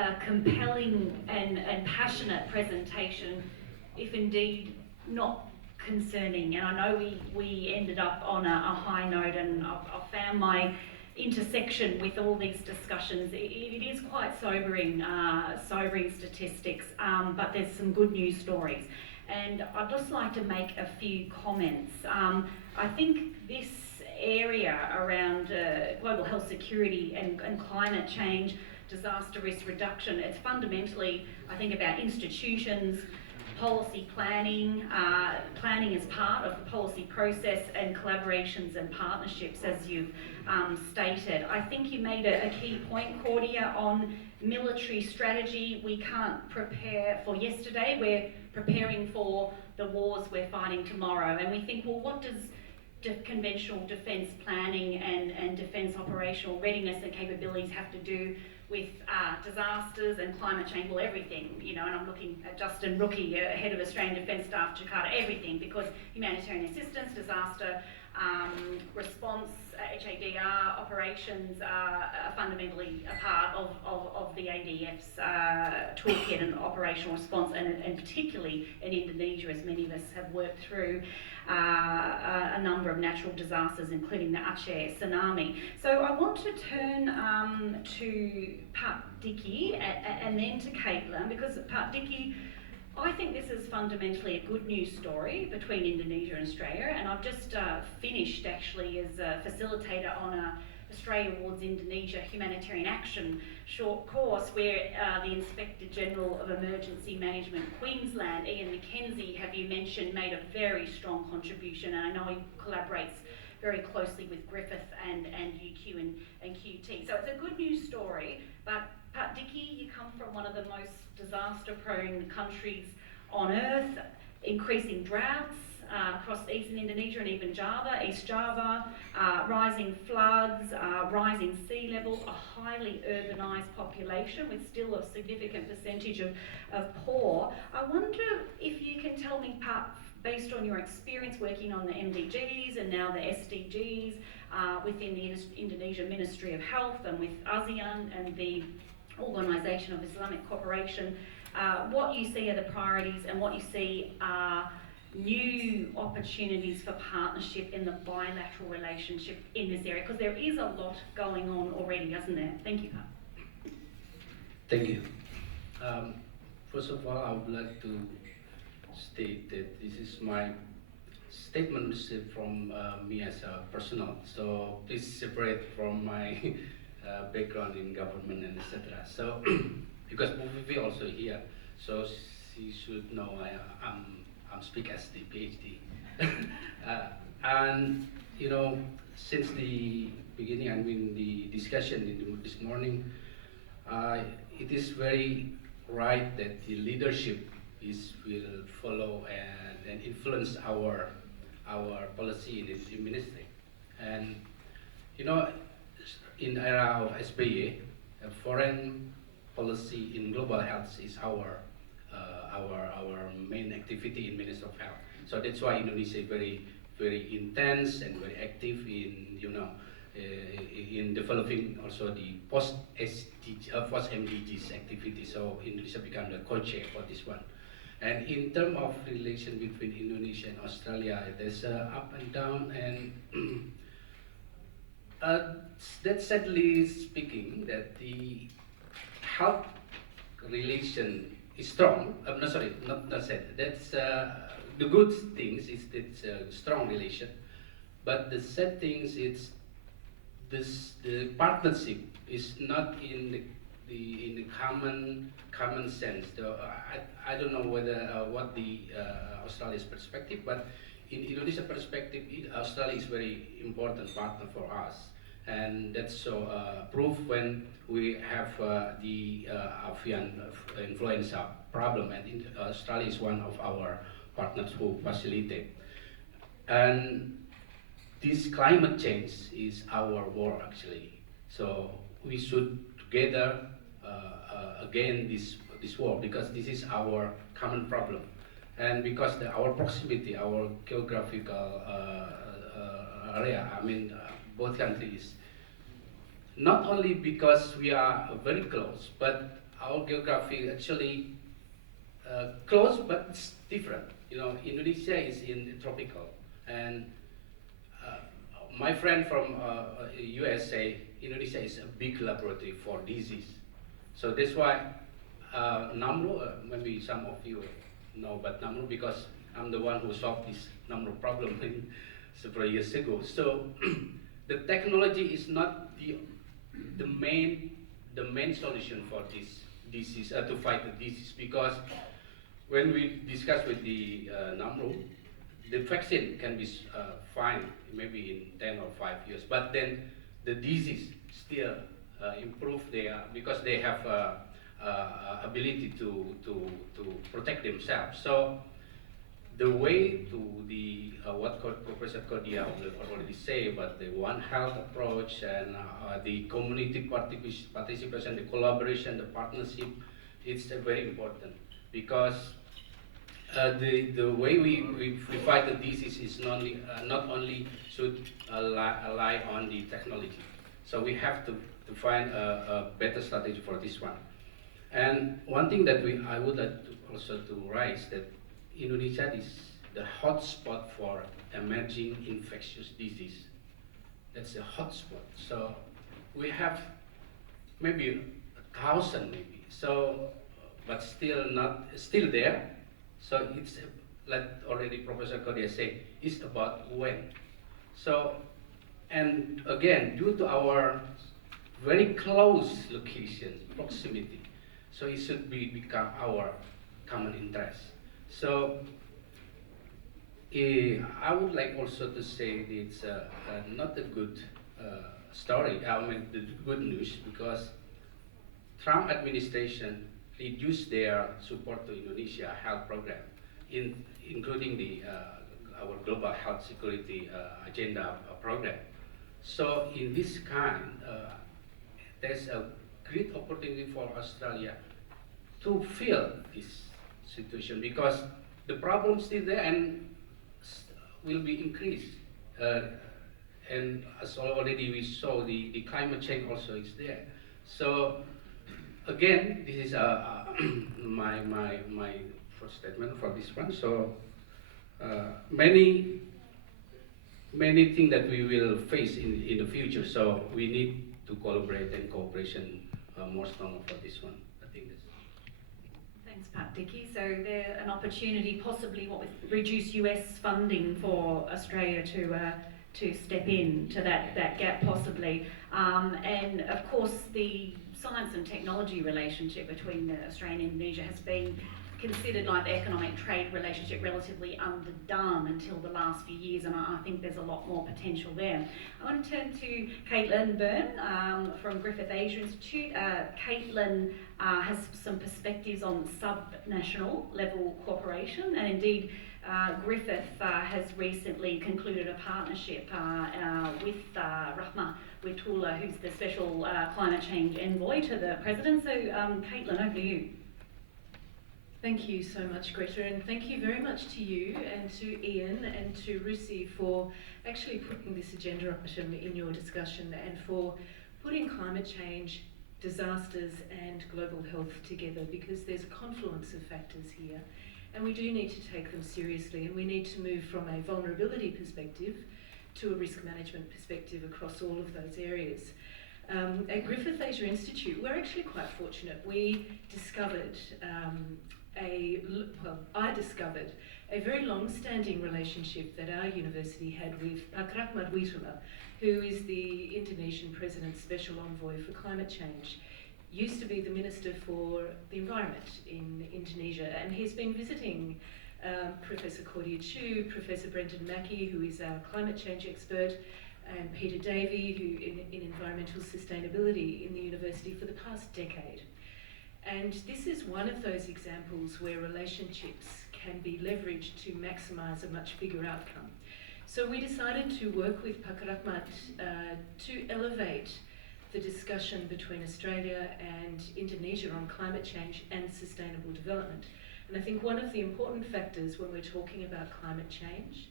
a compelling and passionate presentation, if indeed not concerning. And I know we ended up on a high note, and I've found my intersection with all these discussions. It is quite sobering, sobering statistics, but there's some good news stories. And I'd just like to make a few comments. I think this area around global health security and climate change, disaster risk reduction, it's fundamentally, I think, about institutions, policy planning, planning as part of the policy process, and collaborations and partnerships, as you've stated. I think you made a key point, Claudia, on military strategy. We can't prepare for yesterday, we're preparing for the wars we're fighting tomorrow. And we think, well, what does conventional defence planning and defence operational readiness and capabilities have to do with disasters and climate change? Well, everything, you know, and I'm looking at Justin Rookie, head of Australian Defence Staff, Jakarta, everything, because humanitarian assistance, disaster response, HADR operations are fundamentally a part of the ADF's toolkit and operational response, and particularly in Indonesia, as many of us have worked through a number of natural disasters, including the Aceh tsunami. So I want to turn to Pak Diki and then to Caitlin, because Pak Diki, I think this is fundamentally a good news story between Indonesia and Australia, and I've just finished actually as a facilitator on a Australia Awards Indonesia Humanitarian Action short course where the Inspector General of Emergency Management Queensland, Ian McKenzie, have you mentioned, made a very strong contribution, and I know he collaborates very closely with Griffith and UQ and QT. So it's a good news story, but Pak Diki, you come from one of the most disaster-prone countries on earth, increasing droughts across eastern Indonesia and even Java, East Java, rising floods, rising sea levels, a highly urbanised population with still a significant percentage of poor. I wonder if you can tell me, Pat, based on your experience working on the MDGs and now the SDGs within the Indonesia Ministry of Health and with ASEAN and the Organisation of Islamic Cooperation, what you see are the priorities and what you see are new opportunities for partnership in the bilateral relationship in this area, because there is a lot going on already, isn't there? Thank you, Pat. Thank you. First of all, I would like to state that this is my statement received from me as a personal, so please separate from my background in government and etc. So, because Vivi also here, so she should know I'm speak as the PhD. And you know, since the beginning, I mean the discussion this morning, it is very right that the leadership will follow and influence our policy in the ministry. And you know, in era of SBA, foreign policy in global health is our main activity in Ministry of Health. So that's why Indonesia is very intense and very active in in developing also the post MDGs activity. So Indonesia become the co-chair for this one. And in terms of relation between Indonesia and Australia, there's up and down, and that's sadly speaking that the health relation is strong. I'm not sorry, not sad. That's the good things is it's a strong relation, but the sad things is the partnership is not in the common sense. I don't know whether what the Australia's perspective, but in Indonesia perspective, Australia is very important partner for us, and that's so proof when we have the avian influenza problem, and Australia is one of our partners who facilitate. And this climate change is our war actually, so we should together again this war, because this is our common problem, and because our proximity, our geographical area, I mean both countries, not only because we are very close, but our geography actually close, but it's different. You know, Indonesia is in tropical, and uh, my friend from US say Indonesia is a big laboratory for disease. So that's why Namro, maybe some of you know, but Namro, because I'm the one who solved this Namro problem several years ago. So the technology is not the main the main solution for this disease to fight the disease, because when we discuss with the Namro, the vaccine can be fine maybe in 10 or 5 years, but then the disease still improve their, because they have ability to protect themselves. So the way to the what Professor Kodia already say about the One Health approach and the community participation, the collaboration, the partnership, it's very important, because the way we fight the disease is not only should rely on the technology. So we have to find a better strategy for this one. And one thing that I would like to also to raise, that Indonesia is the hotspot for emerging infectious disease. That's a hotspot. So we have maybe 1,000 maybe. So, but still there. So it's like already Professor Kodia said, it's about when. So, and again, due to our very close location, proximity, so it should become our common interest. So I would like also to say that it's not a good story, I mean the good news, because Trump administration reduced their support to Indonesia health program, including the our global health security agenda program. So in this kind, there's a great opportunity for Australia to fill this situation, because the problem is still there and will be increased. And as already we saw, the climate change also is there. So again, this is my first statement for this one. So many things that we will face in the future. So we need to collaborate and cooperation more stronger for this one. I think that's. Thanks, Pat Dickey. So there an opportunity, possibly what with reduced US funding for Australia to step in to that gap possibly, and of course the science and technology relationship between Australia and Indonesia has been considered, like the economic trade relationship, relatively underdone until the last few years, and I think there's a lot more potential there. I want to turn to Caitlin Byrne from Griffith Asia Institute. Caitlin has some perspectives on sub-national level cooperation, and indeed Griffith has recently concluded a partnership with Rahma Witula, who's the special climate change envoy to the President. So Caitlin, over to you. Thank you so much, Greta, and thank you very much to you and to Ian and to Rusi for actually putting this agenda item in your discussion, and for putting climate change, disasters and global health together, because there's a confluence of factors here and we do need to take them seriously, and we need to move from a vulnerability perspective to a risk management perspective across all of those areas. At Griffith Asia Institute, we're actually quite fortunate. We discovered I discovered a very long-standing relationship that our university had with Pak Rahmat Witula, who is the Indonesian President's Special Envoy for Climate Change. Used to be the Minister for the Environment in Indonesia, and he's been visiting Professor Claudia Chu, Professor Brendan Mackey, who is our climate change expert, and Peter Davey, who in environmental sustainability in the university for the past decade. And this is one of those examples where relationships can be leveraged to maximise a much bigger outcome. So we decided to work with Pak Rahmat to elevate the discussion between Australia and Indonesia on climate change and sustainable development. And I think one of the important factors when we're talking about climate change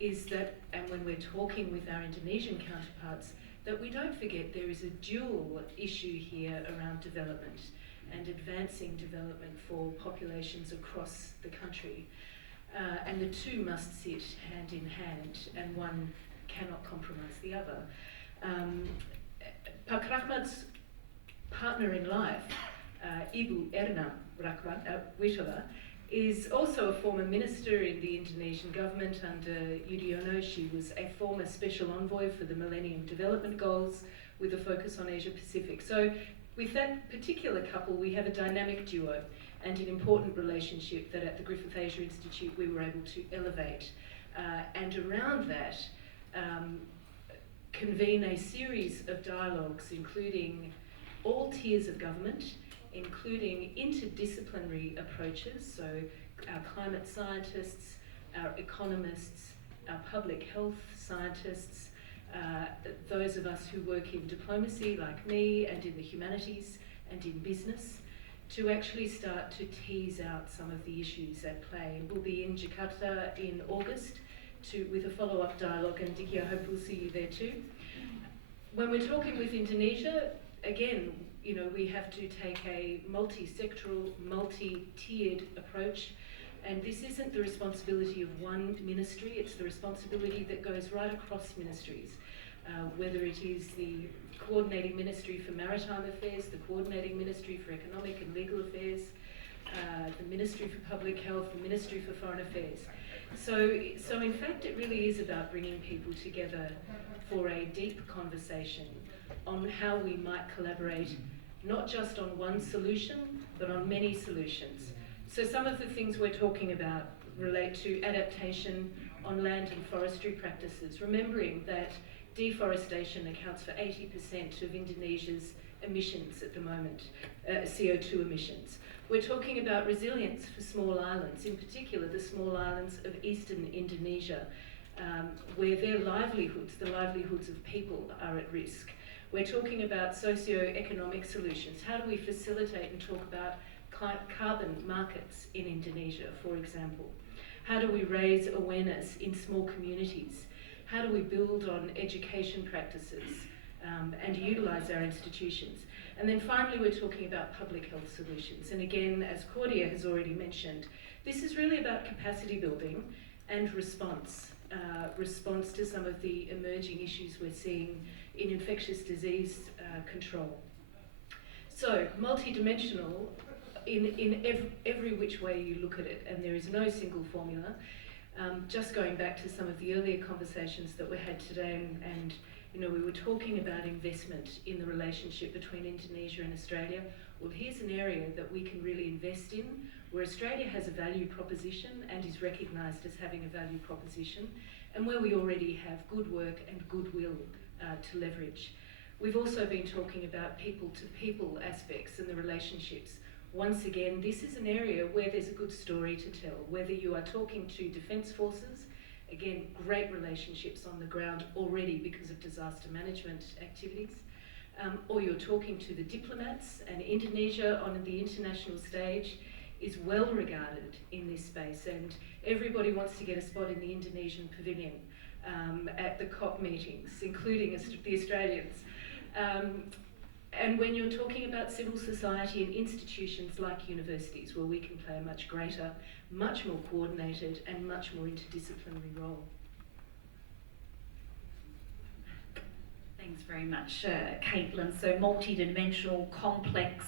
is that, and when we're talking with our Indonesian counterparts, that we don't forget there is a dual issue here around development. and advancing development for populations across the country. And the two must sit hand in hand, and one cannot compromise the other. Pak Rahmat's partner in life, Ibu Erna Witola, is also a former minister in the Indonesian government under Yudhoyono. She was a former special envoy for the Millennium Development Goals with a focus on Asia Pacific. So with that particular couple, we have a dynamic duo and an important relationship that at the Griffith Asia Institute we were able to elevate. And around that, convene a series of dialogues including all tiers of government, including interdisciplinary approaches, so our climate scientists, our economists, our public health scientists, those of us who work in diplomacy like me and in the humanities and in business, to actually start to tease out some of the issues at play. We'll be in Jakarta in August with a follow-up dialogue, and Dickie, I hope we'll see you there too. When we're talking with Indonesia, again, you know, we have to take a multi-sectoral, multi-tiered approach, and this isn't the responsibility of one ministry, it's the responsibility that goes right across ministries, whether it is the coordinating ministry for maritime affairs, the coordinating ministry for economic and legal affairs, the ministry for public health, the ministry for foreign affairs. So in fact it really is about bringing people together for a deep conversation on how we might collaborate, not just on one solution, but on many solutions. So some of the things we're talking about relate to adaptation on land and forestry practices, remembering that deforestation accounts for 80% of Indonesia's emissions at the moment, CO2 emissions. We're talking about resilience for small islands, in particular the small islands of eastern Indonesia, where their livelihoods, the livelihoods of people, are at risk. We're talking about socio-economic solutions. How do we facilitate and talk about carbon markets in Indonesia, for example? How do we raise awareness in small communities? How do we build on education practices and utilise our institutions? And then finally, we're talking about public health solutions. And again, as Claudia has already mentioned, this is really about capacity building and response to some of the emerging issues we're seeing in infectious disease control. So, multidimensional in every which way you look at it, and there is no single formula. Just going back to some of the earlier conversations that we had today, and you know, we were talking about investment in the relationship between Indonesia and Australia. Well, here's an area that we can really invest in, where Australia has a value proposition and is recognised as having a value proposition, and where we already have good work and goodwill to leverage. We've also been talking about people-to-people aspects and the relationships. Once again, this is an area where there's a good story to tell, whether you are talking to defence forces, again, great relationships on the ground already because of disaster management activities, or you're talking to the diplomats, and Indonesia on the international stage is well regarded in this space, and everybody wants to get a spot in the Indonesian pavilion at the COP meetings, including the Australians. And when you're talking about civil society and institutions like universities, where we can play a much greater, much more coordinated and much more interdisciplinary role. Thanks very much, Caitlin. So multi-dimensional, complex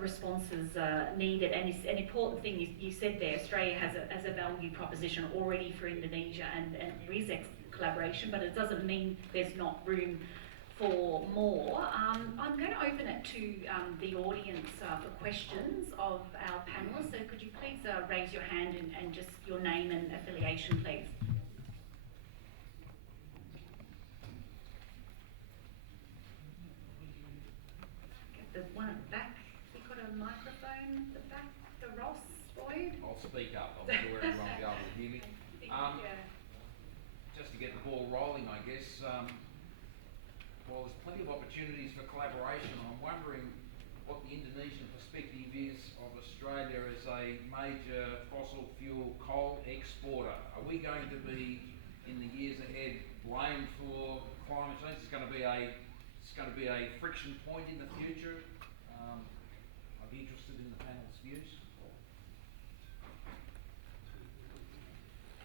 responses needed, and an important thing you said there, Australia has a value proposition already for Indonesia, and there is collaboration, but it doesn't mean there's not room for more. I'm going to open it to the audience for questions of our panellists. So could you please raise your hand and just your name and affiliation, please? The one at the back. You've got a microphone at the back. The Ross boy. I'll speak up. I'm sure everyone will be able to hear me. Just to get the ball rolling, I guess. Well, there's plenty of opportunities for collaboration. I'm wondering what the Indonesian perspective is of Australia as a major fossil fuel coal exporter. Are we going to be, in the years ahead, blamed for climate change? It's going to be a friction point in the future. be interested in the panel's views.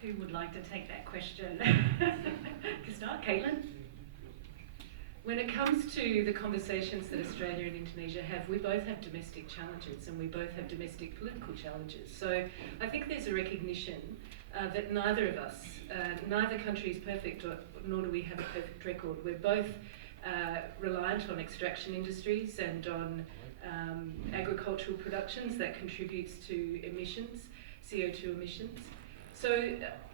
Who would like to take that question? Start, Caitlin. When it comes to the conversations that Australia and Indonesia have, we both have domestic challenges and we both have domestic political challenges. So I think there's a recognition that neither of us, neither country is perfect, nor do we have a perfect record. We're both reliant on extraction industries and on agricultural productions that contributes to emissions, CO2 emissions. So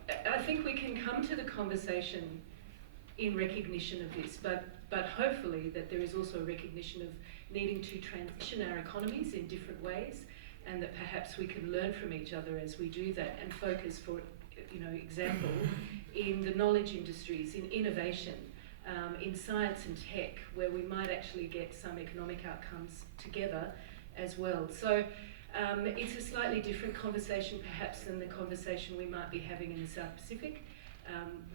I think we can come to the conversation in recognition of this, but hopefully that there is also a recognition of needing to transition our economies in different ways, and that perhaps we can learn from each other as we do that and focus, for example, in the knowledge industries, in innovation, in science and tech, where we might actually get some economic outcomes together as well. So it's a slightly different conversation perhaps than the conversation we might be having in the South Pacific,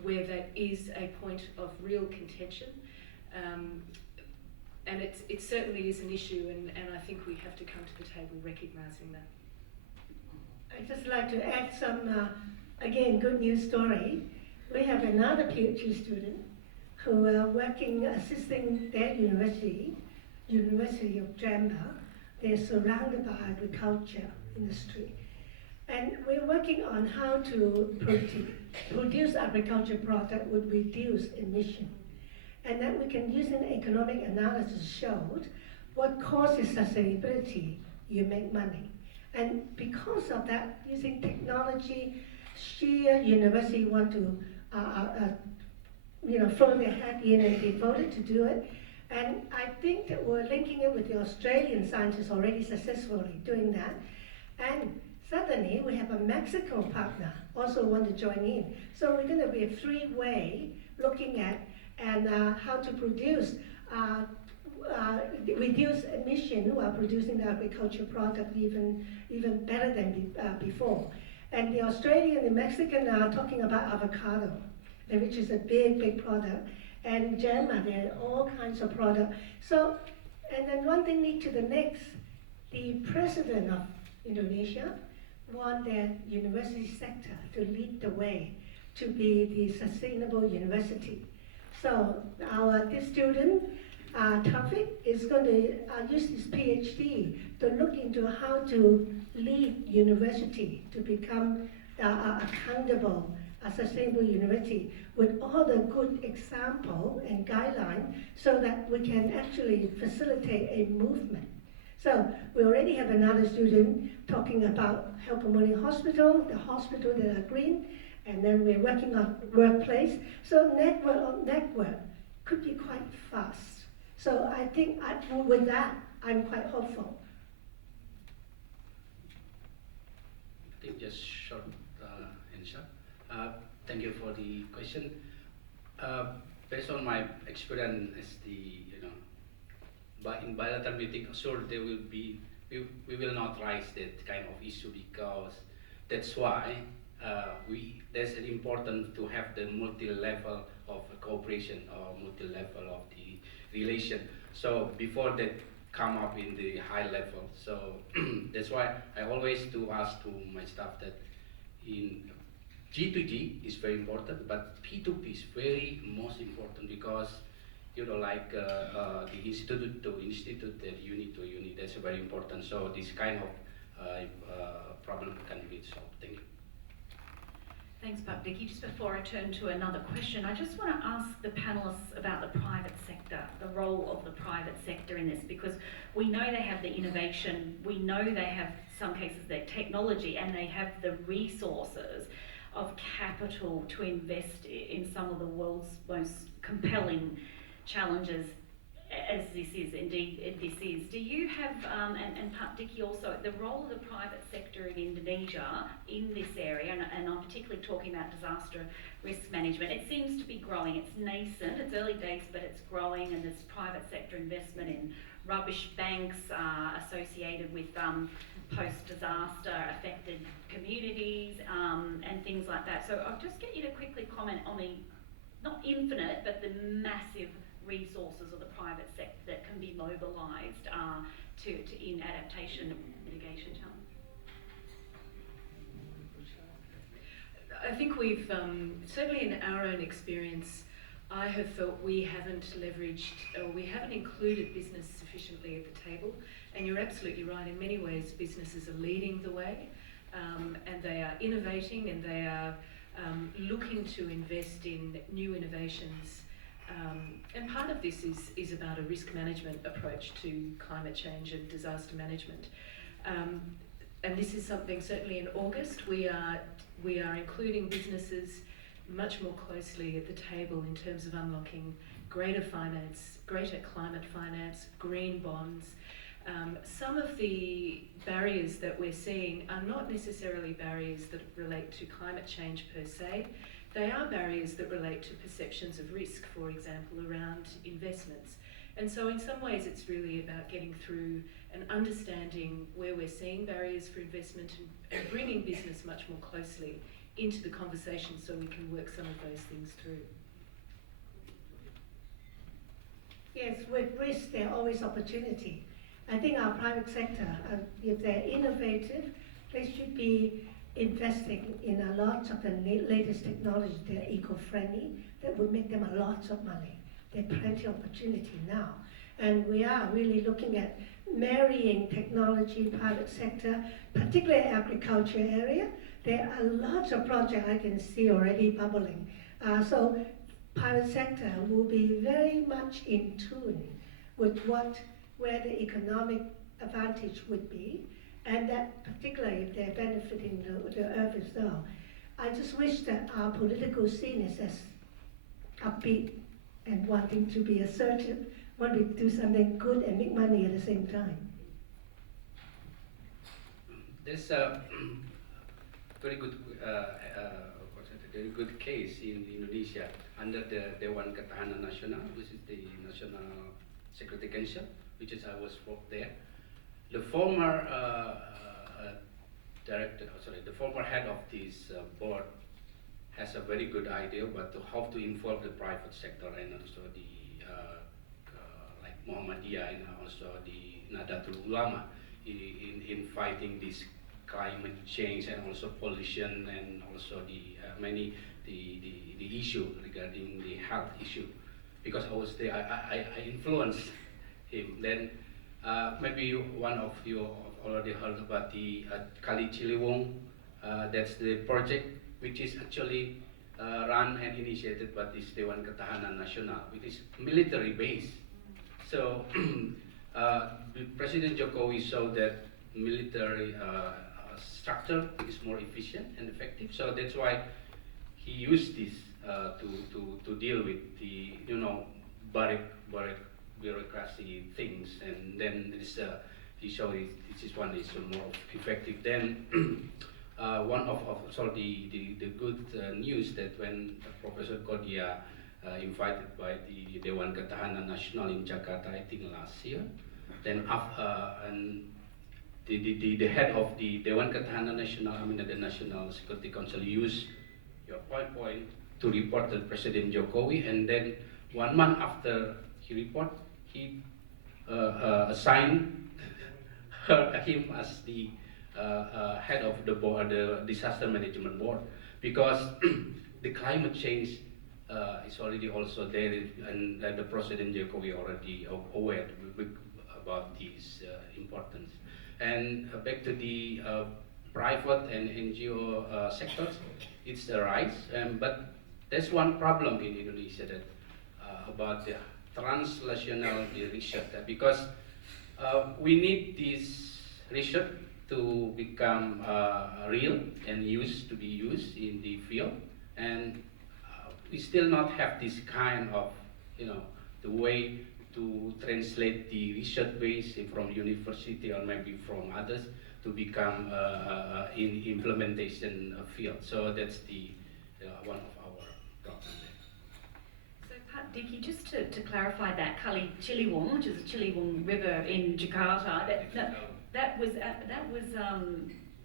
where that is a point of real contention. And it certainly is an issue, and I think we have to come to the table recognising that. I'd just like to add some, again, good news story. We have another PhD student who are working, assisting their university of Jamba. They're surrounded by agriculture industry. And we're working on how to produce agriculture product would reduce emission. And then we can use an economic analysis showed what causes sustainability, you make money. And because of that, using technology, sheer university want to throw their hat in and devoted to do it. And I think that we're linking it with the Australian scientists already successfully doing that. And suddenly we have a Mexican partner also want to join in. So we're going to be a three-way looking at and how to produce, reduce emission while producing the agriculture product even better than before. And the Australian and Mexican are talking about avocado, which is a big product. And Gemma, there are all kinds of products. So, and then one thing leads to the next. The president of Indonesia want their university sector to lead the way to be the sustainable university. So this student, Taufik, is going to use his PhD to look into how to lead university to become accountable, a sustainable university with all the good example and guideline so that we can actually facilitate a movement. So we already have another student talking about health promoting hospital, the hospital that are green, and then we're working on workplace. So network could be quite fast. So I think with that, I'm quite hopeful. I think just short answer. Thank you for the question. Based on my experience as but in bilateral meeting, sure there will be, we will not raise that kind of issue because that's why there's an important to have the multi-level of cooperation or multi-level of the relation. So before that come up in the high level. So that's why I always do ask to my staff that in G2G is very important, but P2P is very most important because the institute to institute, that unit to unit, that's very important. So this kind of problem can be solved. Thank you. Thanks, Vicky. Just before I turn to another question, I just want to ask the panelists about the private sector, the role of the private sector in this, because we know they have the innovation, we know they have, some cases, their technology, and they have the resources of capital to invest in some of the world's most compelling challenges, as this is indeed this is. Do you have, and Dicky also, the role of the private sector in Indonesia in this area, and I'm particularly talking about disaster risk management. It seems to be growing. It's nascent, it's early days, but it's growing, and there's private sector investment in rubbish banks associated with post-disaster affected communities and things like that. So I'll just get you to quickly comment on the, not infinite, but the massive resources of the private sector that can be mobilised in adaptation and mitigation challenge. I think we've, certainly in our own experience, I have felt we haven't leveraged, or we haven't included business sufficiently at the table. And you're absolutely right, in many ways businesses are leading the way, and they are innovating, and they are looking to invest in new innovations. And part of this is about a risk management approach to climate change and disaster management. And this is something, certainly in August, we are including businesses much more closely at the table in terms of unlocking greater finance, greater climate finance, green bonds. Some of the barriers that we're seeing are not necessarily barriers that relate to climate change per se. They are barriers that relate to perceptions of risk, for example, around investments. And so in some ways it's really about getting through and understanding where we're seeing barriers for investment and bringing business much more closely into the conversation so we can work some of those things through. Yes, with risk, there are always opportunity. I think our private sector, if they're innovative, they should be investing in a lot of the latest technology that are eco-friendly, that would make them a lot of money. There's plenty of opportunity now. And we are really looking at marrying technology, private sector, particularly agriculture area. There are lots of projects I can see already bubbling. So private sector will be very much in tune with where the economic advantage would be, and that particularly if they're benefiting the earth as well. I just wish that our political scene is as upbeat and wanting to be assertive, wanting to do something good and make money at the same time. There's a very good, very good case in Indonesia under the Dewan Ketahanan Nasional, which is the National Security Council, which is I was there. The former the former head of this board has a very good idea about how to involve the private sector and also the like Muhammadiyah and also the Nahdlatul Ulama in fighting this climate change and also pollution and also the issue regarding the health issue. Because I was there, I influenced him. Then maybe one of you have already heard about the Kali Ciliwung. That's the project which is actually run and initiated by this Dewan Ketahanan Nasional, which is military based. So President Jokowi saw that military structure is more efficient and effective. So that's why he used this to deal with the bureaucracy things, and then this he showed this one is more effective. Then one of also the good news that when Professor Kodia invited by the Dewan Ketahanan Nasional in Jakarta, I think last year, then and the head of the Dewan Ketahanan Nasional, I mean the National Security Council, used your point to report to President Jokowi, and then 1 month after he report, he assigned him as the head of the board, the disaster management board, because the climate change is already also there, and the President Jokowi already aware about this importance. And back to the private and NGO sectors, it's a rise, but there's one problem in Indonesia that about the translational research, because we need this research to become real and to be used in the field, and we still not have this kind of, the way to translate the research base from university or maybe from others to become in implementation field. So that's the one of our problems there. So Dickie, just to clarify that Kali Ciliwung, which is the Ciliwung River in Jakarta, that was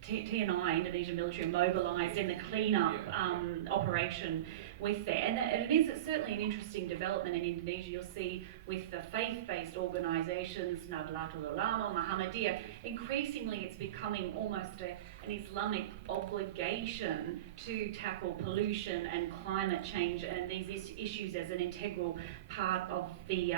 TNI, Indonesian military, mobilised in the clean-up operation with there. And it is certainly an interesting development in Indonesia. You'll see with the faith-based organisations, Nahdlatul Ulama, Muhammadiyah, increasingly it's becoming almost an Islamic obligation to tackle pollution and climate change and these issues as an integral part of the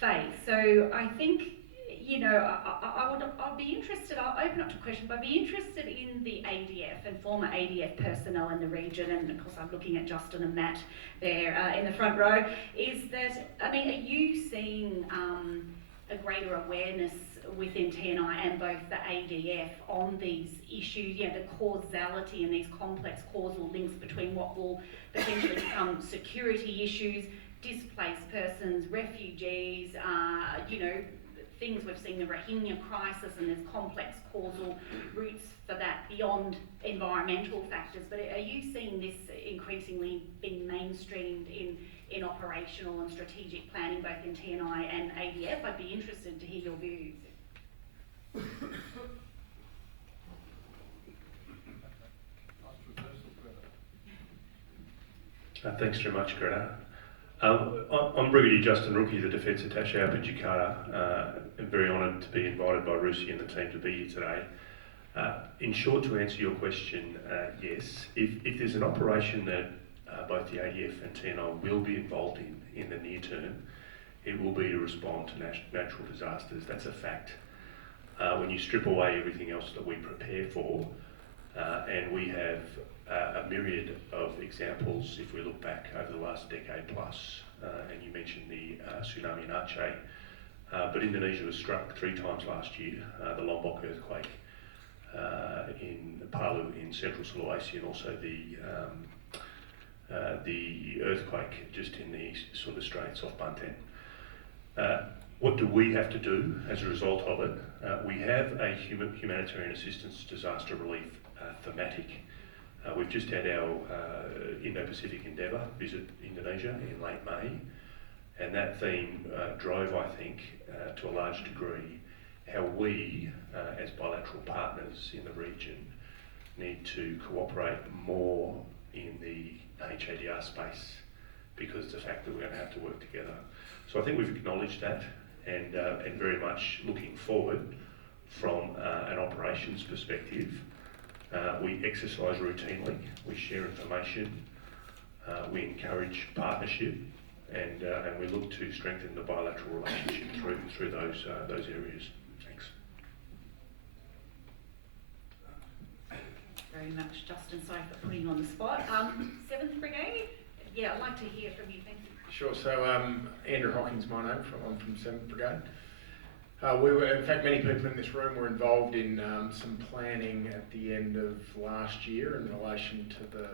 faith. So I think, you know, I'd be interested, I'll open up to questions, but I'd be interested in the ADF and former ADF personnel in the region, and of course I'm looking at Justin and Matt there in the front row, is that, I mean, are you seeing a greater awareness within TNI and both the ADF on these issues, you know, the causality and these complex causal links between what will potentially become security issues, displaced persons, refugees, you know, things we've seen, the Rohingya crisis, and there's complex causal roots for that beyond environmental factors. But are you seeing this increasingly being mainstreamed in operational and strategic planning, both in TNI and ADF? I'd be interested to hear your views. Thanks very much, Greta. I'm Brigadier Justin Rookie, the Defence Attaché up in Jakarta. I'm very honoured to be invited by Rusi and the team to be here today. In short, to answer your question, yes. If there's an operation that both the ADF and TNI will be involved in the near term, it will be to respond to natural disasters. That's a fact. When you strip away everything else that we prepare for, and we have a myriad of examples if we look back over the last decade plus, and you mentioned the tsunami in Aceh, but Indonesia was struck 3 times last year, the Lombok earthquake in Palu in central Sulawesi, and also the earthquake just in the sort of straits off Banten. What do we have to do as a result of it? We have a humanitarian assistance disaster relief thematic. We've just had our Indo-Pacific Endeavour visit Indonesia in late May, and that theme drove, I think, to a large degree, how we, as bilateral partners in the region, need to cooperate more in the HADR space, because the fact that we're going to have to work together. So I think we've acknowledged that, and very much looking forward from an operations perspective. We exercise routinely, we share information, we encourage partnership, and we look to strengthen the bilateral relationship through those areas. Thanks. Very much, Justin. Sorry for putting you on the spot. 7th Brigade? Yeah, I'd like to hear from you. Thank you. Sure. So Andrew Hocking's my name. I'm from 7th Brigade. In fact, many people in this room were involved in some planning at the end of last year in relation to the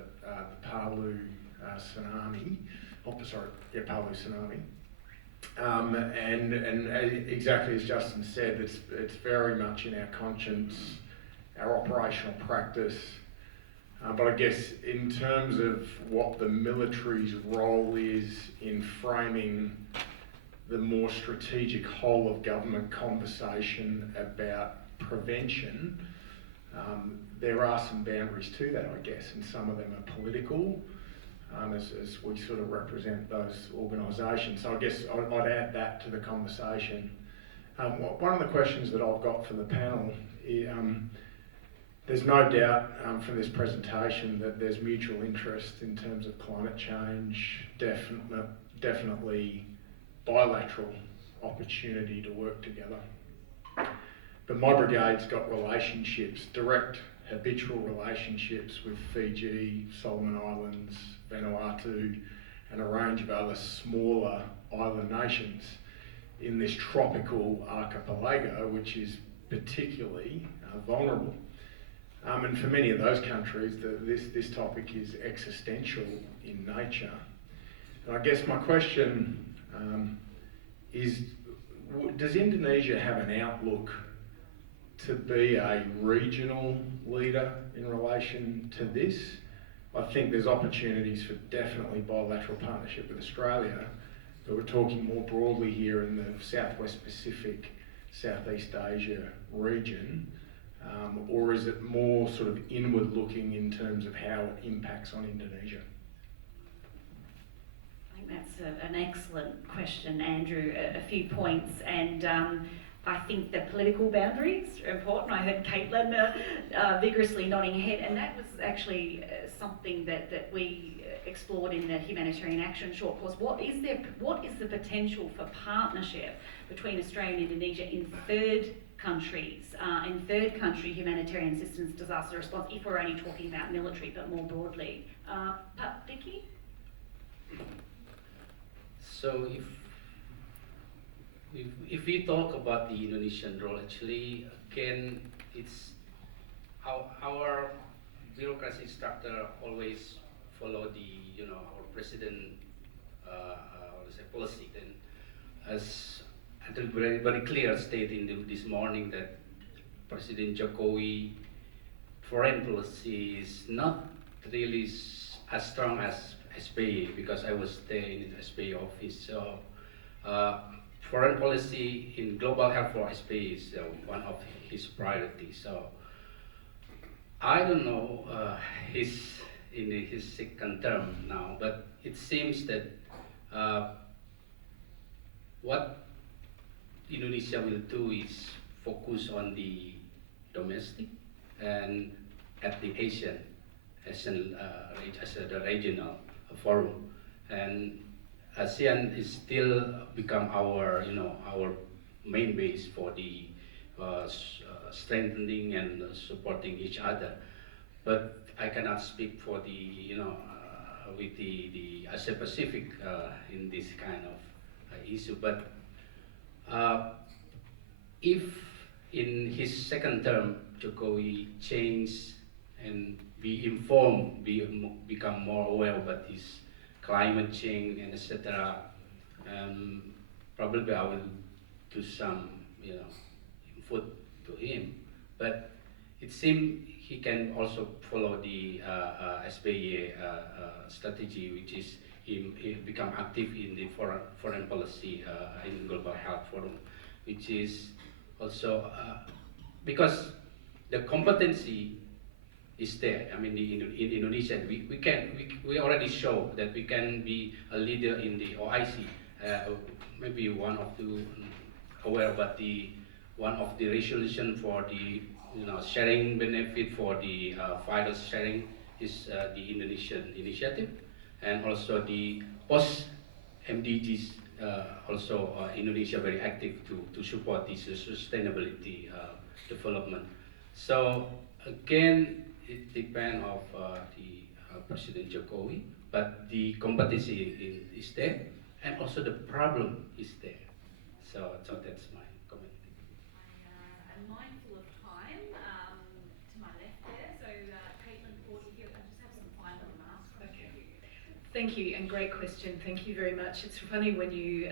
Palu tsunami. Palu tsunami. And exactly as Justin said, it's very much in our conscience, our operational practice. But I guess in terms of what the military's role is in framing the more strategic whole of government conversation about prevention, there are some boundaries to that, I guess, and some of them are political, as we sort of represent those organisations. So I guess I'd add that to the conversation. One of the questions that I've got for the panel is, there's no doubt from this presentation that there's mutual interest in terms of climate change, definitely bilateral opportunity to work together. But my brigade's got relationships, direct habitual relationships with Fiji, Solomon Islands, Vanuatu, and a range of other smaller island nations in this tropical archipelago, which is particularly vulnerable. And for many of those countries, this topic is existential in nature. And I guess my question is, does Indonesia have an outlook to be a regional leader in relation to this? I think there's opportunities for definitely bilateral partnership with Australia, but we're talking more broadly here in the Southwest Pacific, Southeast Asia region. Or is it more sort of inward looking in terms of how it impacts on Indonesia? that's an excellent question, Andrew. A few points, and I think the political boundaries are important. I heard Caitlin vigorously nodding her head, and that was actually something that we explored in the humanitarian action short course. What is the potential for partnership between Australia and Indonesia in third countries, in third country humanitarian assistance, disaster response, if we're only talking about military, but more broadly? Vicky? So if we talk about the Indonesian role, actually, again, it's our bureaucracy structure always follow our president let's say policy. Then, as I think very clear stated this morning that President Jokowi foreign policy is not really as strong as SPA, because I was there in the SPA office. So foreign policy in global health for SPA is one of his priorities. So I don't know, he's in his second term now, but it seems that what Indonesia will do is focus on the domestic and at the Asian as the regional forum, and ASEAN is still become our our main base for the strengthening and supporting each other. But I cannot speak for the with the Asia Pacific in this kind of issue. But if in his second term Jokowi change and become more aware about this climate change and etc. Probably I will do some input to him, but it seems he can also follow the SPA strategy, which is he become active in the foreign policy in global health forum, which is also because the competency is there. I mean, in Indonesia, we already show that we can be a leader in the OIC. Maybe one of the aware about the one of the resolution for the sharing benefit for the virus sharing is the Indonesian initiative, and also the post MDGs. Also, Indonesia very active to support this sustainability development. So again, it depends of the President Jokowi, but the competency is there, and also the problem is there. So that's my comment. I'm mindful of time to my left there, so Caitlin, Ford, if you, I just have some final remarks. Okay. Thank you, and great question. Thank you very much. It's funny when you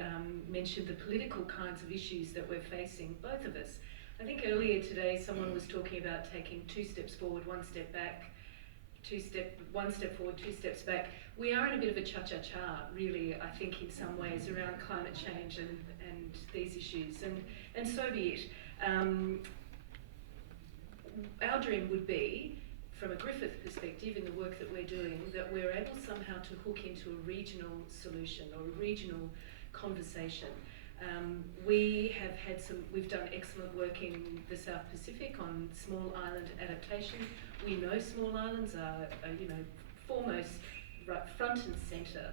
mentioned the political kinds of issues that we're facing, both of us. I think earlier today someone was talking about taking 2 steps forward, 1 step back, 1 step forward, 2 steps back. We are in a bit of a cha-cha-cha, really, I think, in some ways, around climate change and these issues, and so be it. Our dream would be, from a Griffith perspective, in the work that we're doing, that we're able somehow to hook into a regional solution or a regional conversation. We've done excellent work in the South Pacific on small island adaptation. We know small islands are foremost, right front and centre,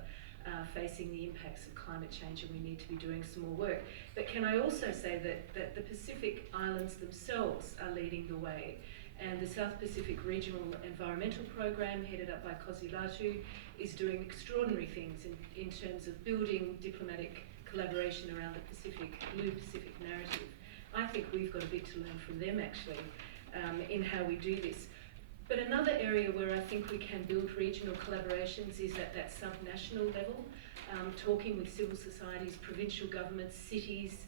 facing the impacts of climate change, and we need to be doing some more work. But can I also say that the Pacific Islands themselves are leading the way, and the South Pacific Regional Environmental Program, headed up by Kosilatu, is doing extraordinary things in terms of building diplomatic collaboration around the Blue Pacific narrative. I think we've got a bit to learn from them, actually, in how we do this. But another area where I think we can build regional collaborations is at that sub-national level, talking with civil societies, provincial governments, cities,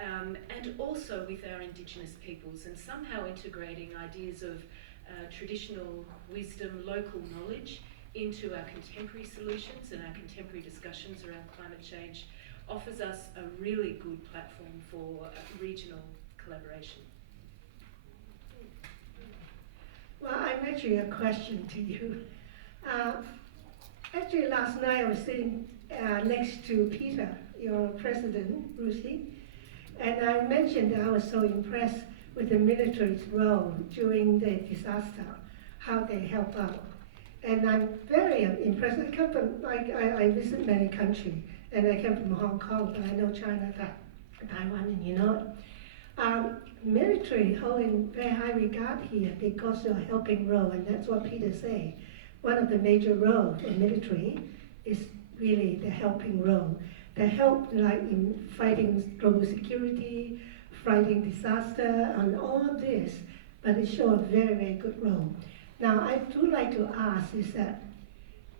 and also with our Indigenous peoples, and somehow integrating ideas of traditional wisdom, local knowledge into our contemporary solutions and our contemporary discussions around climate change offers us a really good platform for regional collaboration. Well, I'm actually a question to you. Actually, last night I was sitting next to Peter, your president, Ruthie, and I mentioned that I was so impressed with the military's role during the disaster, how they help out. And I'm very impressed. I come from, I visit many countries, and I come from Hong Kong, but I know China, Taiwan, and you know. Military hold in very high regard here because of helping role, and that's what Peter said. One of the major roles for military is really the helping role. The help like in fighting global security, fighting disaster, and all this, but it shows a very, very good role. Now, I do like to ask is that,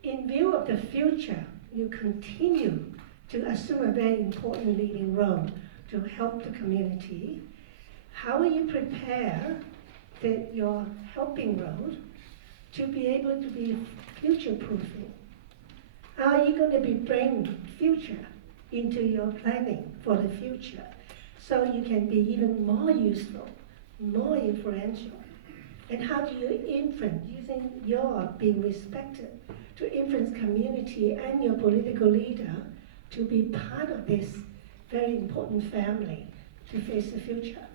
in view of the future, you continue to assume a very important leading role to help the community. How will you prepare your helping role to be able to be future-proofing? How are you going to be bringing future into your planning for the future so you can be even more useful, more influential? And how do you influence, using your being respected, to influence community and your political leader to be part of this very important family to face the future?